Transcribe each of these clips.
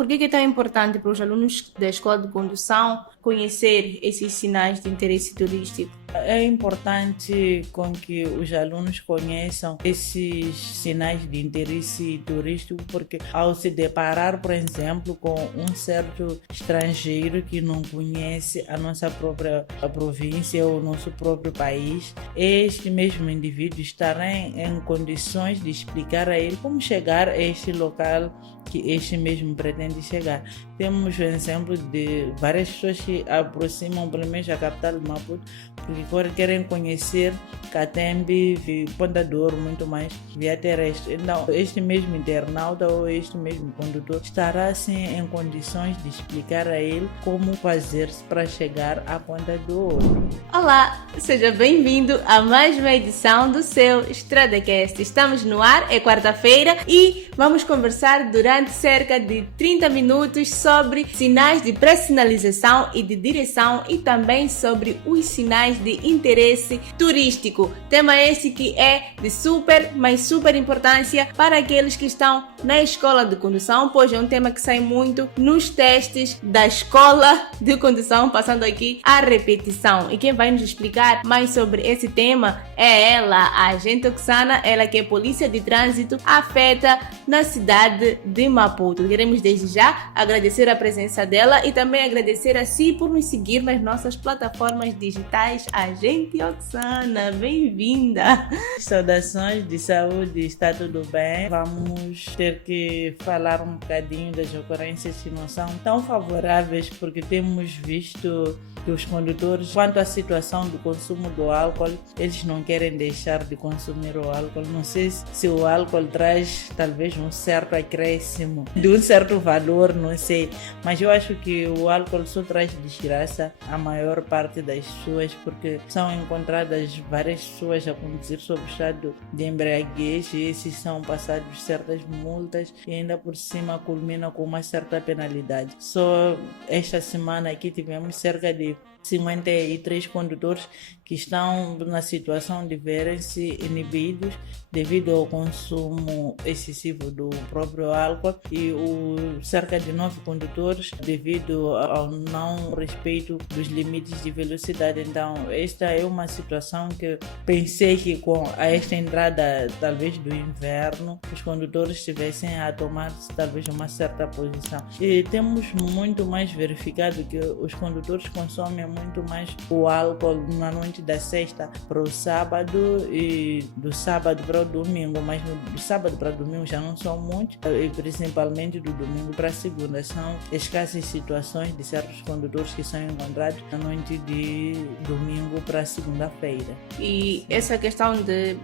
por que é tão importante para os alunos da escola de condução conhecer esses sinais de interesse turístico? É importante com que os alunos conheçam esses sinais de interesse turístico, porque ao se deparar, por exemplo, com um certo estrangeiro que não conhece a nossa própria província ou o nosso próprio país, este mesmo indivíduo estará em condições de explicar a ele como chegar a este local que este mesmo pretende chegar. Temos o exemplo de várias pessoas que aproximam, pelo menos, a capital de Maputo, porque querem conhecer Catembe, Ponta do Ouro, muito mais via terrestre. Então, este mesmo internauta ou este mesmo condutor estará assim em condições de explicar a ele como fazer-se para chegar à Ponta do Ouro. Olá, seja bem-vindo a mais uma edição do seu EstradaCast. Estamos no ar, é quarta-feira e vamos conversar durante cerca de 30 minutos sobre sinais de pré-sinalização e de direção e também sobre os sinais de interesse turístico. Tema esse que é de super, mas super importância para aqueles que estão na escola de condução, pois é um tema que sai muito nos testes da escola de condução, passando aqui a repetição. E quem vai nos explicar mais sobre esse tema é ela, a agente Oxana, ela que é polícia de trânsito afeta na cidade de Maputo. Queremos desde já agradecer a presença dela e também agradecer a si por nos seguir nas nossas plataformas digitais. Agente Oxana, bem-vinda! Saudações de saúde, está tudo bem? Vamos ter que falar um bocadinho das ocorrências que não são tão favoráveis, porque temos visto que os condutores, quanto à situação do consumo do álcool, eles não querem deixar de consumir o álcool. Não sei se o álcool traz talvez um certo acréscimo de um certo valor, não sei, mas eu acho que o álcool só traz desgraça à maior parte das pessoas, porque são encontradas várias pessoas a conduzir sob estado de embriaguez e esses são passados certas multas e ainda por cima culmina com uma certa penalidade. Só esta semana aqui tivemos cerca de 53 condutores que estão na situação de verem-se inibidos devido ao consumo excessivo do próprio álcool e cerca de 9 condutores devido ao não respeito dos limites de velocidade. Então, esta é uma situação que pensei que com esta entrada talvez do inverno, os condutores estivessem a tomar talvez uma certa posição. E temos muito mais verificado que os condutores consomem muito mais o álcool na noite da sexta para o sábado e do sábado para o domingo, mas do sábado para o domingo já não são muitos, e principalmente do domingo para a segunda. São escassas situações de certos condutores que são encontrados na noite de domingo para segunda-feira. E essa questão de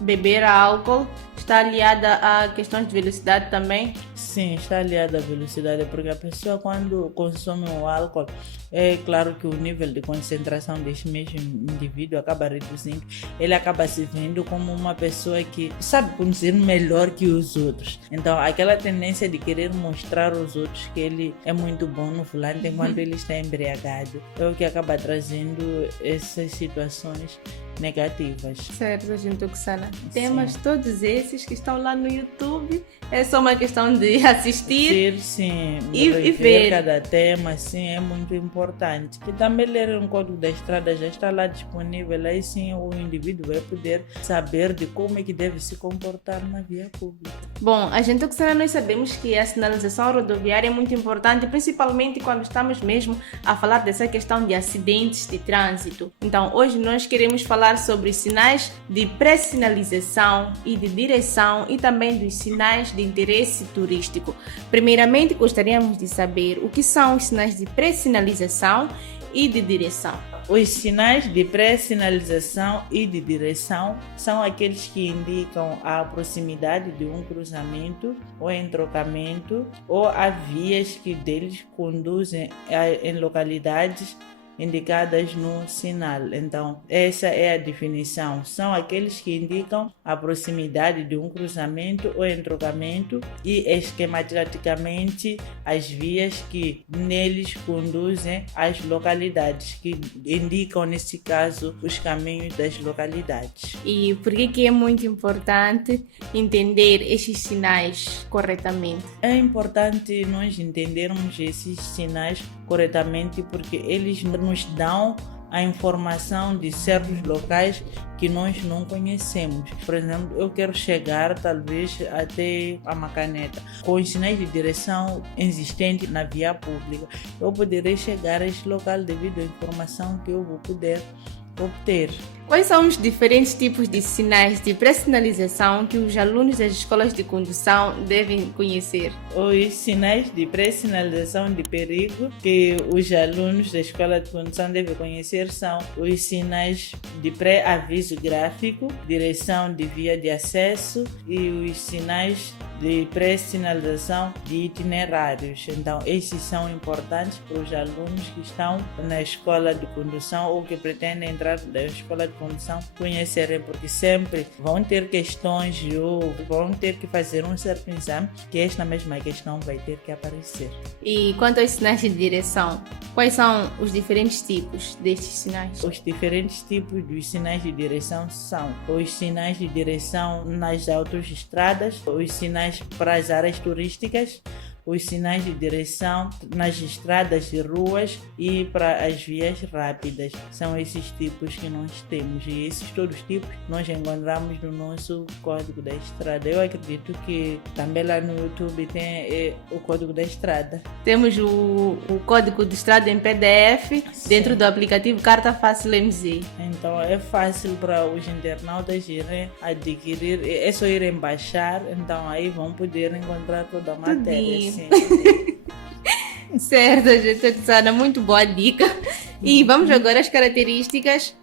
beber álcool está aliada a questões de velocidade também? Sim, está aliada à velocidade, porque a pessoa quando consome o álcool, é claro que o nível de concentração deste mesmo indivíduo acaba reduzindo, ele acaba se vendo como uma pessoa que sabe conduzir melhor que os outros. Então, aquela tendência de querer mostrar aos outros que ele é muito bom no volante enquanto ele está embriagado, é o que acaba trazendo essas situações negativas. Certo, gente Oxana. Temas todos esses que estão lá no YouTube, é só uma questão de assistir sim, e ver. Cada tema, sim, é muito importante. E também ler um código da estrada já está lá disponível, aí sim o indivíduo vai poder saber de como é que deve se comportar na via pública. Bom, a gente Oxana, nós sabemos que a sinalização rodoviária é muito importante, principalmente quando estamos mesmo a falar dessa questão de acidentes de trânsito. Então, hoje nós queremos falar sobre os sinais de pré-sinalização e de direção e também dos sinais de interesse turístico. Primeiramente, gostaríamos de saber o que são os sinais de pré-sinalização e de direção. Os sinais de pré-sinalização e de direção são aqueles que indicam a proximidade de um cruzamento ou entrocamento ou a vias que deles conduzem em localidades indicadas no sinal. Então, essa é a definição. São aqueles que indicam a proximidade de um cruzamento ou entroncamento e esquematicamente as vias que neles conduzem às localidades, que indicam, nesse caso, os caminhos das localidades. E por que é muito importante entender esses sinais corretamente? É importante nós entendermos esses sinais corretamente porque eles nos dão a informação de certos locais que nós não conhecemos. Por exemplo, eu quero chegar talvez até a Macaneta. Com os sinais de direção existentes na via pública, eu poderei chegar a este local devido à informação que eu vou poder obter. Quais são os diferentes tipos de sinais de pré-sinalização que os alunos das escolas de condução devem conhecer? Os sinais de pré-sinalização de perigo que os alunos da escola de condução devem conhecer são os sinais de pré-aviso gráfico, direção de via de acesso e os sinais de pré-sinalização de itinerários. Então, esses são importantes para os alunos que estão na escola de condução ou que pretendem entrar na escola de condução conhecerem, porque sempre vão ter questões ou vão ter que fazer um certo exame, que esta mesma questão vai ter que aparecer. E quanto aos sinais de direção, quais são os diferentes tipos destes sinais? Os diferentes tipos dos sinais de direção são os sinais de direção nas autoestradas, os sinais para as áreas turísticas, os sinais de direção nas estradas e ruas e para as vias rápidas. São esses tipos que nós temos e esses todos os tipos nós encontramos no nosso Código da Estrada. Eu acredito que também lá no YouTube tem o Código da Estrada. Temos o Código de Estrada em PDF. Sim. Dentro do aplicativo Carta Fácil MZ. Então é fácil para os internautas irem adquirir, é só irem baixar, então aí vão poder encontrar toda a matéria. Certo, gente, Oksana, muito boa dica. E vamos agora às características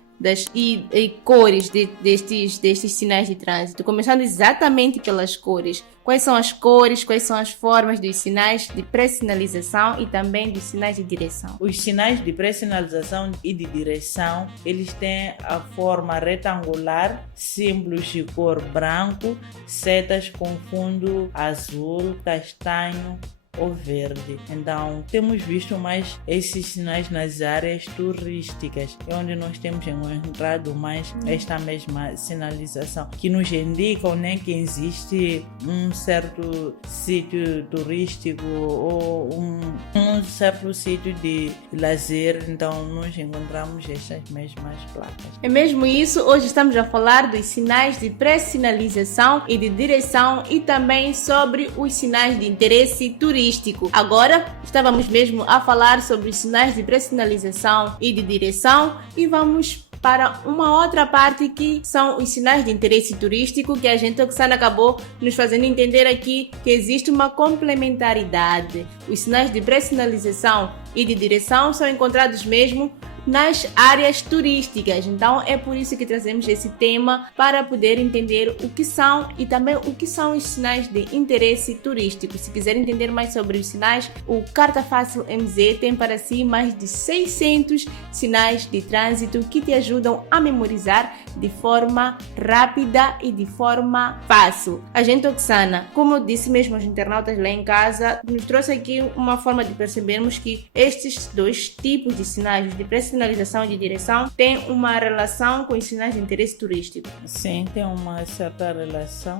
e cores destes sinais de trânsito, começando exatamente pelas cores. Quais são as cores, quais são as formas dos sinais de pré-sinalização e também dos sinais de direção? Os sinais de pré-sinalização e de direção, eles têm a forma retangular, símbolos de cor branco, setas com fundo azul, castanho ou verde. Então, temos visto mais esses sinais nas áreas turísticas, onde nós temos encontrado mais esta mesma sinalização, que nos indicam, né, que existe um certo sítio turístico ou um certo sítio de lazer. Então, nós encontramos estas mesmas placas. É mesmo isso. Hoje estamos a falar dos sinais de pré-sinalização e de direção e também sobre os sinais de interesse turístico. Agora, estávamos mesmo a falar sobre os sinais de pré-sinalização e de direção e vamos para uma outra parte que são os sinais de interesse turístico, que a gente, Oksana, acabou nos fazendo entender aqui que existe uma complementaridade. Os sinais de pré-sinalização e de direção são encontrados mesmo nas áreas turísticas. Então é por isso que trazemos esse tema, para poder entender o que são e também o que são os sinais de interesse turístico. Se quiser entender mais sobre os sinais, o Carta Fácil MZ tem para si mais de 600 sinais de trânsito que te ajudam a memorizar de forma rápida e de forma fácil. A gente, Oksana, como disse mesmo aos internautas lá em casa, nos trouxe aqui uma forma de percebermos que estes dois tipos de sinais de pré-sinalização e de direção têm uma relação com os sinais de interesse turístico. Sim, tem uma certa relação,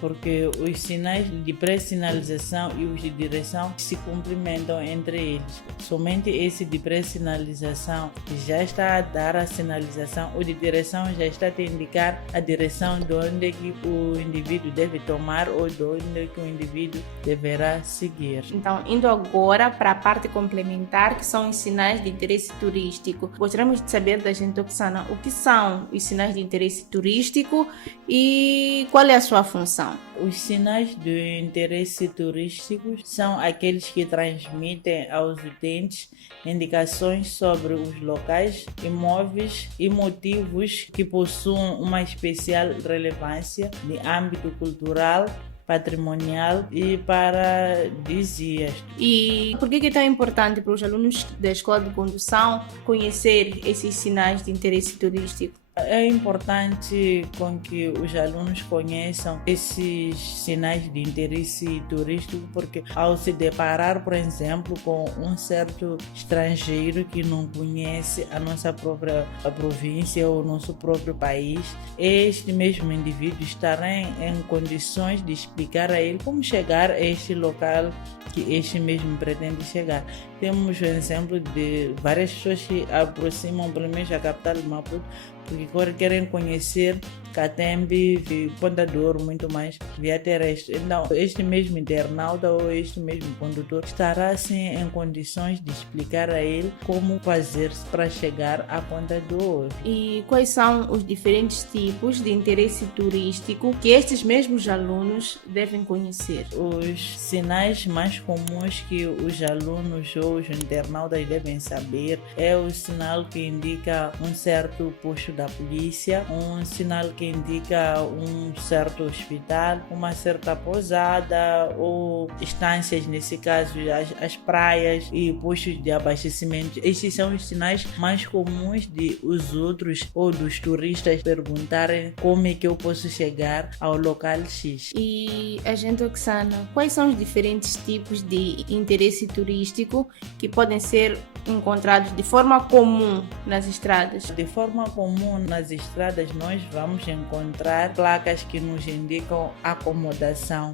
porque os sinais de pré-sinalização e os de direção se complementam entre eles. Somente esse de pré-sinalização já está a dar a sinalização, o de direção já está a te indicar a direção de onde é que o indivíduo deve tomar ou de onde é que o indivíduo deverá seguir. Então, indo agora para a parte complementar, que são os sinais de interesse turístico. Gostaríamos de saber da gente, Oksana, o que são os sinais de interesse turístico e qual é a sua função? Os sinais de interesse turístico são aqueles que transmitem aos utentes indicações sobre os locais, imóveis e motivos que possuem uma especial relevância de âmbito cultural, patrimonial e paradisíacos. E por que é tão importante para os alunos da escola de condução conhecer esses sinais de interesse turístico? É importante com que os alunos conheçam esses sinais de interesse turístico, porque ao se deparar, por exemplo, com um certo estrangeiro que não conhece a nossa própria província ou o nosso próprio país, este mesmo indivíduo estará em condições de explicar a ele como chegar a este local que este mesmo pretende chegar. Temos o exemplo de várias pessoas que aproximam, pelo menos, a capital de Maputo, porque querem conhecer Catembe, Ponta do Ouro, muito mais via terrestre. Então, este mesmo internauta ou este mesmo condutor estará assim em condições de explicar a ele como fazer para chegar à Ponta do Ouro. E quais são os diferentes tipos de interesse turístico que estes mesmos alunos devem conhecer? Os sinais mais comuns que os alunos ou os internautas devem saber é o sinal que indica um certo posto da polícia, um sinal que indica um certo hospital, uma certa pousada ou estâncias, nesse caso as praias e postos de abastecimento. Estes são os sinais mais comuns de os outros ou dos turistas perguntarem como é que eu posso chegar ao local X. E, agente Oksana, quais são os diferentes tipos de interesse turístico que podem ser encontrados de forma comum nas estradas? De forma comum nas estradas nós vamos encontrar placas que nos indicam acomodação.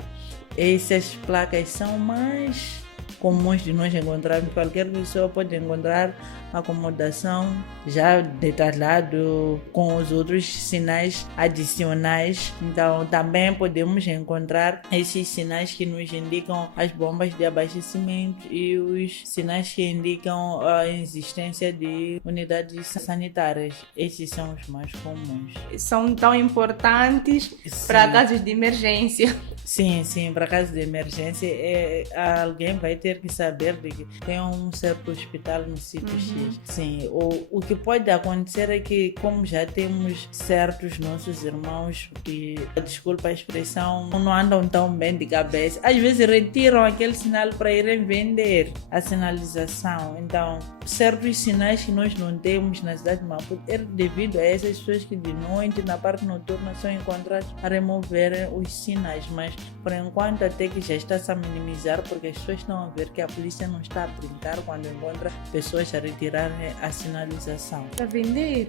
Essas placas são mais comuns de nós encontrarmos. Qualquer pessoa pode encontrar acomodação já detalhado com os outros sinais adicionais. Então também podemos encontrar esses sinais que nos indicam as bombas de abastecimento e os sinais que indicam a existência de unidades sanitárias. Esses são os mais comuns. São tão importantes para casos de emergência. Sim, para casos de emergência alguém vai ter que saber de que tem um certo hospital no sítio X. Sim, o que pode acontecer é que, como já temos certos nossos irmãos que, desculpa a expressão, não andam tão bem de cabeça, às vezes retiram aquele sinal para irem vender a sinalização. Então, certos sinais que nós não temos na cidade de Maputo é devido a essas pessoas que de noite, na parte noturna, são encontradas a removerem os sinais, mas por enquanto até que já está-se a minimizar, porque as pessoas estão a ver que a polícia não está a brincar quando encontra pessoas a retirarem a sinalização. Para vender?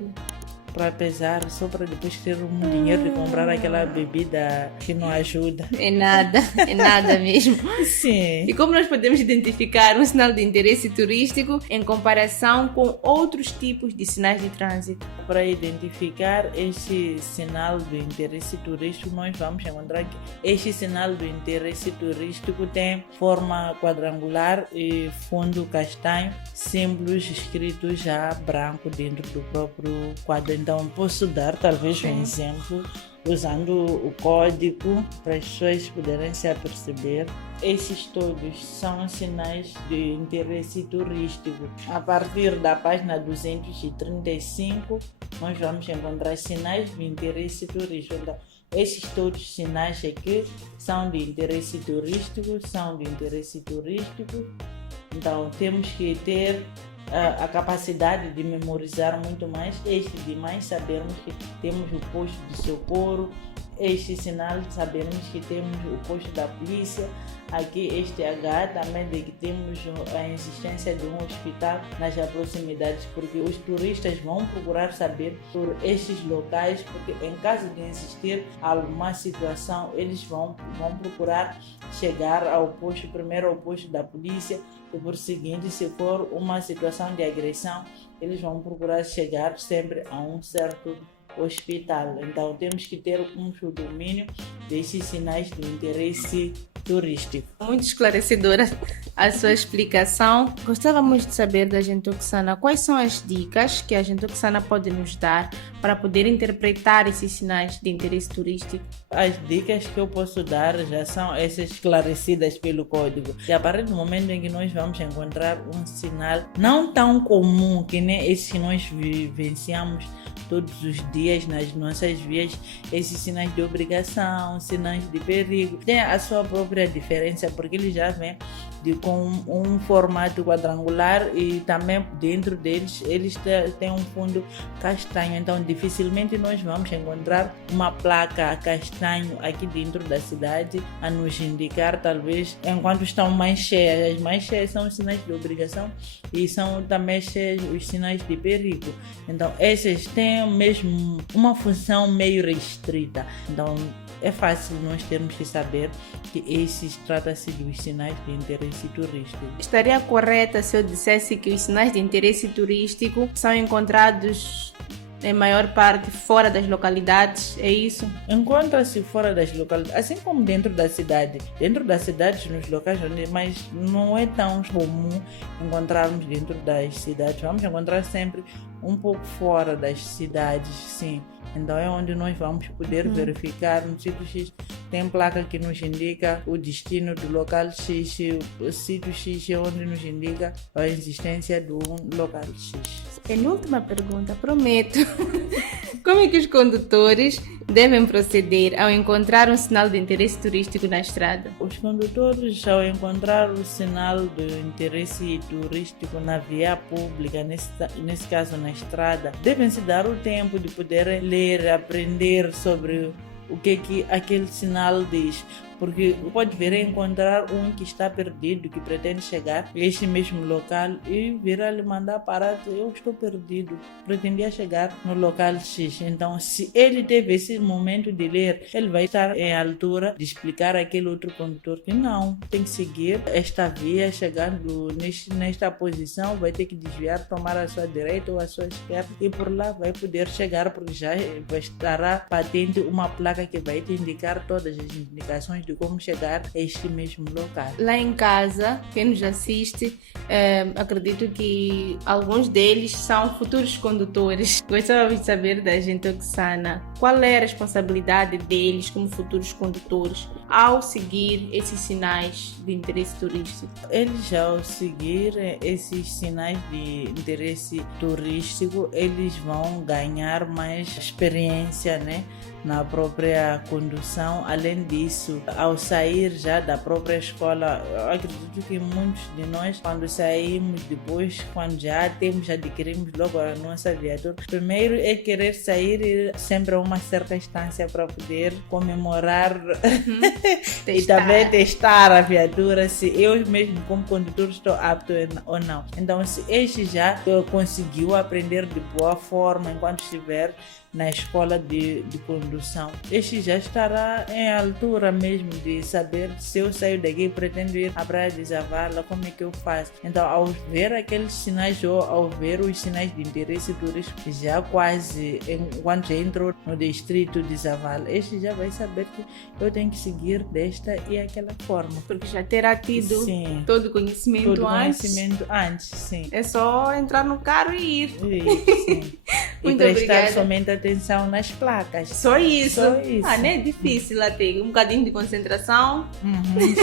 Para pesar, só para depois ter um dinheiro de comprar aquela bebida que não ajuda. É nada mesmo. Sim. E como nós podemos identificar um sinal de interesse turístico em comparação com outros tipos de sinais de trânsito? Para identificar este sinal de interesse turístico, nós vamos encontrar que este sinal de interesse turístico tem forma quadrangular e fundo castanho, símbolos escritos já branco dentro do próprio quadro. Então, posso dar talvez um exemplo usando o código para as pessoas poderem se aperceber. Esses todos são sinais de interesse turístico. A partir da página 235, nós vamos encontrar sinais de interesse turístico. Então, esses todos sinais aqui são de interesse turístico, Então, temos que ter a capacidade de memorizar muito mais este demais, sabermos que temos o posto de socorro, este sinal sabermos que temos o posto da polícia, aqui este H também de que temos a existência de um hospital nas proximidades, porque os turistas vão procurar saber por estes locais, porque em caso de existir alguma situação, eles vão procurar chegar primeiro ao posto da polícia, e por seguinte, se for uma situação de agressão, eles vão procurar chegar sempre a um certo hospital. Então temos que ter um domínio desses sinais de interesse turístico. Muito esclarecedora a sua explicação. Gostávamos de saber da agente Oksana quais são as dicas que a agente Oksana pode nos dar para poder interpretar esses sinais de interesse turístico. As dicas que eu posso dar já são essas esclarecidas pelo código. E a partir do momento em que nós vamos encontrar um sinal não tão comum que nem esse que nós vivenciamos todos os dias nas nossas vias, esses sinais de obrigação, sinais de perigo, tem a sua própria diferença, porque ele já vem com um formato quadrangular e também dentro deles eles têm um fundo castanho, então dificilmente nós vamos encontrar uma placa castanho aqui dentro da cidade a nos indicar, talvez, enquanto estão mais cheias. As mais cheias são os sinais de obrigação e são também cheios os sinais de perigo, então esses têm mesmo uma função meio restrita, então é fácil nós termos que saber que esses trata-se dos sinais de interesse turístico. Estaria correta se eu dissesse que os sinais de interesse turístico são encontrados em maior parte fora das localidades, é isso? Encontra-se fora das localidades, assim como dentro da cidade. Dentro das cidades, nos locais onde, mas não é tão comum encontrarmos dentro das cidades. Vamos encontrar sempre um pouco fora das cidades, sim. Então é onde nós vamos poder verificar no sítio X. Tem placa que nos indica o destino do local X, o sítio X é onde nos indica a existência do local X. Penúltima pergunta, prometo. Como é que os condutores devem proceder ao encontrar um sinal de interesse turístico na estrada? Os condutores, ao encontrar o sinal de interesse turístico na via pública, nesse caso na estrada, devem se dar o tempo de poder ler, aprender sobre o que aquele sinal diz. Porque pode vir a encontrar um que está perdido, que pretende chegar a este mesmo local e vir a lhe mandar parar. Eu estou perdido, pretendia chegar no local X. Então, se ele teve esse momento de ler, ele vai estar em altura de explicar àquele outro condutor que não, tem que seguir esta via, chegando nesta posição, vai ter que desviar, tomar a sua direita ou a sua esquerda e por lá vai poder chegar, porque já estará patente uma placa que vai te indicar todas as indicações de como chegar a este mesmo local. Lá em casa, quem nos assiste, acredito que alguns deles são futuros condutores. Gostava de saber da gente Oksana, qual é a responsabilidade deles como futuros condutores ao seguir esses sinais de interesse turístico? Eles, ao seguir esses sinais de interesse turístico, eles vão ganhar mais experiência, né, na própria condução. Além disso, ao sair já da própria escola, eu acredito que muitos de nós, quando saímos depois, quando já adquirimos logo a nossa viatura, primeiro é querer sair sempre a uma certa distância para poder comemorar e também testar a viatura, se eu mesmo como condutor estou apto ou não. Então, se este já conseguiu aprender de boa forma enquanto estiver na escola de condução, este já estará em altura mesmo de saber se eu saio daqui e pretendo ir à praia de Zavala, como é que eu faço. Então, ao ver aqueles sinais ou ao ver os sinais de interesse turístico, já quase enquanto já entrou no distrito de Zavala, este já vai saber que eu tenho que seguir desta e aquela forma, porque já terá tido todo o conhecimento antes, sim. É só entrar no carro e ir. Sim. E prestar somente atenção nas placas. Só isso. Não é difícil lá ter um bocadinho de concentração.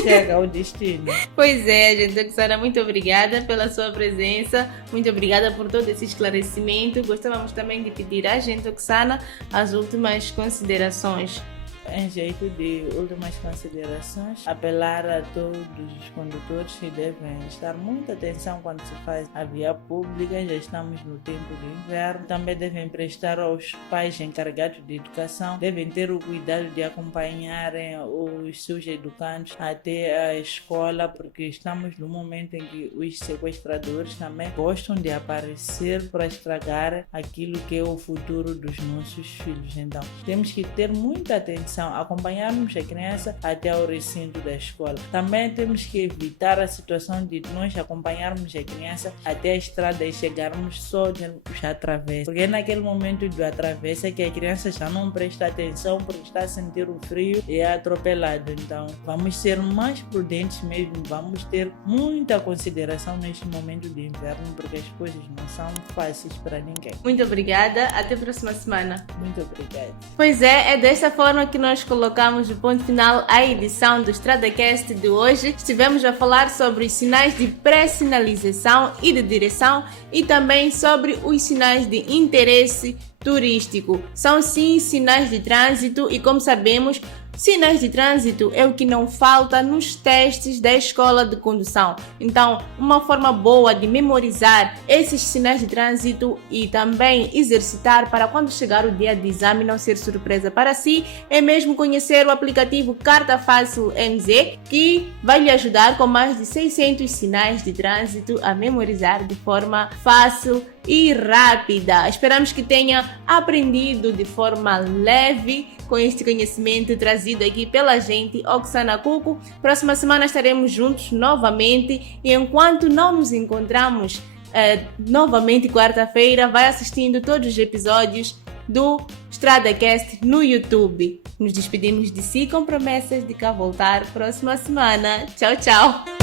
Chega ao destino. Pois é, gente. Oksana, muito obrigada pela sua presença. Muito obrigada por todo esse esclarecimento. Gostávamos também de pedir à gente, Oksana, as últimas considerações. Em jeito de últimas considerações, apelar a todos os condutores que devem estar muita atenção quando se faz a via pública. Já estamos no tempo do inverno. Também devem prestar aos pais encarregados de educação, devem ter o cuidado de acompanharem os seus educandos até a escola, porque estamos no momento em que os sequestradores também gostam de aparecer para estragar aquilo que é o futuro dos nossos filhos. Então, temos que ter muita atenção, acompanharmos a criança até ao recinto da escola. Também temos que evitar a situação de nós acompanharmos a criança até a estrada e chegarmos só já atravessa, porque é naquele momento do atravessa que a criança já não presta atenção porque está a sentir o frio e é atropelado. Então vamos ser mais prudentes mesmo, vamos ter muita consideração neste momento de inverno, porque as coisas não são fáceis para ninguém. Muito obrigada, até a próxima semana. Muito obrigada. Pois é dessa forma que nós colocamos o ponto final à edição do StradaCast de hoje. Estivemos a falar sobre os sinais de pré-sinalização e de direção e também sobre os sinais de interesse turístico. São sim sinais de trânsito e, como sabemos, sinais de trânsito é o que não falta nos testes da escola de condução. Então, uma forma boa de memorizar esses sinais de trânsito e também exercitar para quando chegar o dia de exame não ser surpresa para si, é mesmo conhecer o aplicativo Carta Fácil MZ, que vai lhe ajudar com mais de 600 sinais de trânsito a memorizar de forma fácil e rápida. Esperamos que tenha aprendido de forma leve com este conhecimento trazido aqui pela gente, Oksana Cuco. Próxima semana estaremos juntos novamente e enquanto não nos encontramos novamente quarta-feira, vai assistindo todos os episódios do StradaCast no YouTube. Nos despedimos de si com promessas de cá voltar próxima semana. Tchau, tchau!